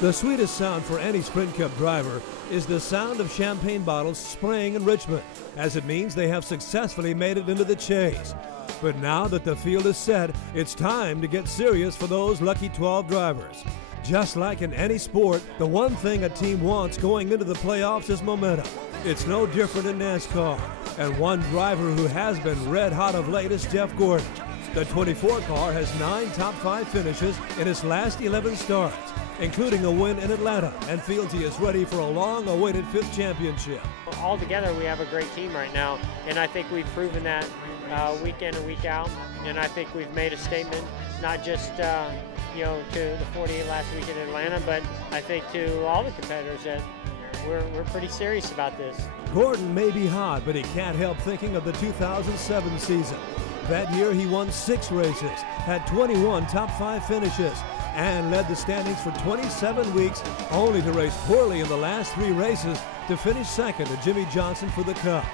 The sweetest sound for any Sprint Cup driver is the sound of champagne bottles spraying in Richmond, as it means they have successfully made it into the chase. But now that the field is set, it's time to get serious for those lucky 12 drivers. Just like in any sport, the one thing a team wants going into the playoffs is momentum. It's no different in NASCAR, and one driver who has been red hot of late is Jeff Gordon. The 24 car has 9 top 5 finishes in its last 11 starts, including a win in Atlanta, and feels he is ready for a long-awaited 5th championship. Altogether, we have a great team right now, and I think we've proven that week in and week out. And I think we've made a statement, not just to the 48 last week in Atlanta, but I think to all the competitors that we're pretty serious about this. Gordon may be hot, but he can't help thinking of the 2007 season. That year, he won 6 races, had 21 top 5 finishes, and led the standings for 27 weeks, only to race poorly in the last 3 races to finish second to Jimmie Johnson for the Cup.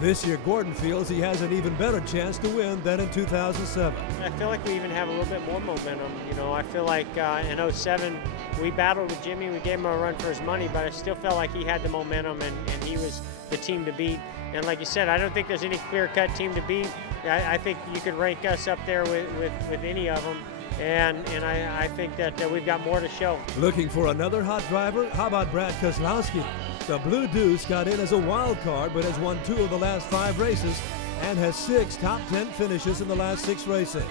This year, Gordon feels he has an even better chance to win than in 2007. I feel like we even have a little bit more momentum. I feel like in 07, we battled with Jimmy, we gave him a run for his money, but I still felt like he had the momentum and he was the team to beat. And like you said, I don't think there's any clear-cut team to beat. I think you could rank us up there with any of them. And I think that we've got more to show. Looking for another hot driver? How about Brad Keselowski? The Blue Deuce got in as a wild card, but has won 2 of the last 5 races and has 6 top 10 finishes in the last 6 races.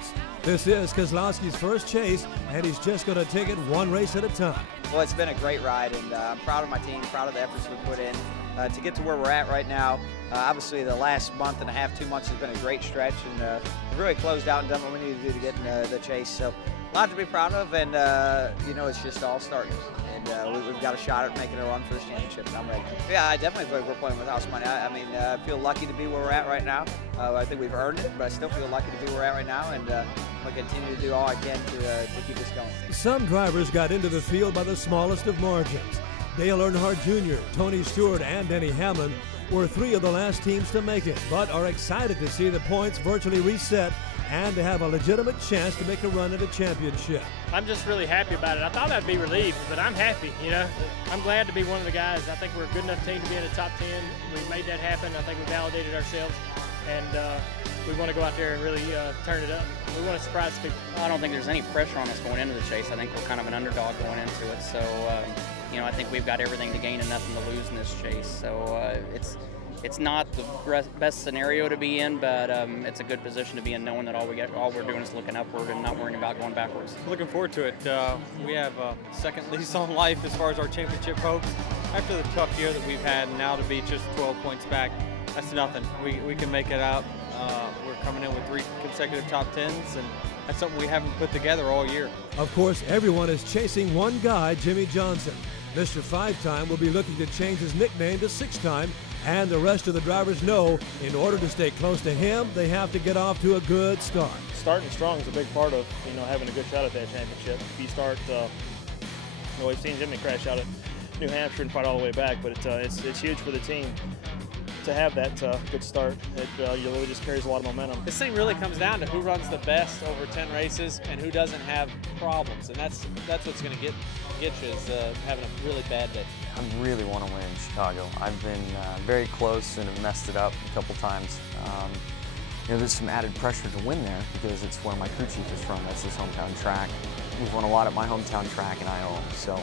This is Keselowski's first chase, and he's just going to take it 1 race at a time. Well, it's been a great ride, and I'm proud of my team, proud of the efforts we put in to get to where we're at right now. Obviously, the last month and a half, 2 months has been a great stretch, and we've really closed out and done what we need to do to get in the chase. So, a lot to be proud of, and it's just all starting. And we've got a shot at making a run for this championship, and I'm ready. Yeah, I definitely feel like we're playing with house money. I feel lucky to be where we're at right now. I think we've earned it, but I still feel lucky to be where we're at right now, and I'm going to continue to do all I can to keep this going. Some drivers got into the field by the smallest of margins. Dale Earnhardt Jr., Tony Stewart, and Denny Hamlin were 3 of the last teams to make it, but are excited to see the points virtually reset and to have a legitimate chance to make a run at a championship. I'm just really happy about it. I thought I'd be relieved, but I'm happy, I'm glad to be one of the guys. I think we're a good enough team to be in the top 10. We made that happen. I think we validated ourselves, and we want to go out there and really turn it up. We want to surprise people. I don't think there's any pressure on us going into the chase. I think we're kind of an underdog going into it, so I think we've got everything to gain and nothing to lose in this chase. So it's not the best scenario to be in, but it's a good position to be in, knowing that all we're doing is looking upward and not worrying about going backwards. Looking forward to it. We have a second lease on life as far as our championship hopes. After the tough year that we've had, now to be just 12 points back, that's nothing. We can make it out. We're coming in with 3 consecutive top 10s, and that's something we haven't put together all year. Of course, everyone is chasing one guy, Jimmie Johnson. Mr. 5-time will be looking to change his nickname to 6-time, and the rest of the drivers know in order to stay close to him, they have to get off to a good start. Starting strong is a big part of having a good shot at that championship. If you start, we've seen Jimmy crash out at New Hampshire and fight all the way back, but it's huge for the team to have that good start. It really just carries a lot of momentum. This thing really comes down to who runs the best over 10 races and who doesn't have problems, and that's what's going to get you is having a really bad day. I really want to win in Chicago. I've been very close and have messed it up a couple times. There's some added pressure to win there because it's where my crew chief is from. That's his hometown track. We've won a lot at my hometown track in Iowa, so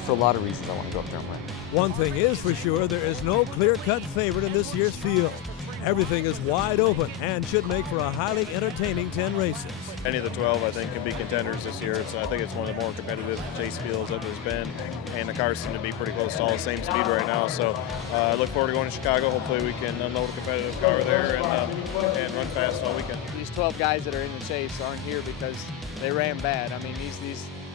for a lot of reasons I want to go up there and win. One thing is for sure, there is no clear-cut favorite in this year's field. Everything is wide open and should make for a highly entertaining 10 races. Any of the 12, I think, can be contenders this year. I think it's one of the more competitive chase fields that there's been, and the cars seem to be pretty close to all the same speed right now. So I look forward to going to Chicago. Hopefully we can unload a competitive car there and run fast all weekend. These 12 guys that are in the chase aren't here because they ran bad.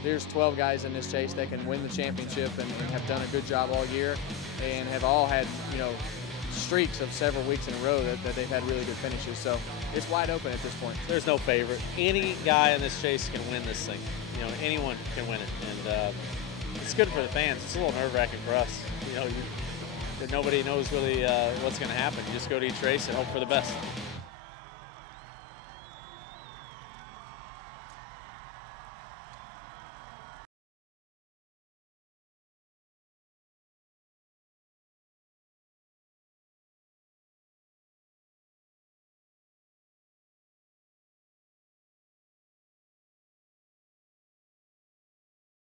There's 12 guys in this chase that can win the championship and have done a good job all year and have all had, streaks of several weeks in a row that they've had really good finishes. So it's wide open at this point. There's no favorite. Any guy in this chase can win this thing. Anyone can win it, and it's good for the fans. It's a little nerve-wracking for us. Nobody knows really what's going to happen. You just go to each race and hope for the best.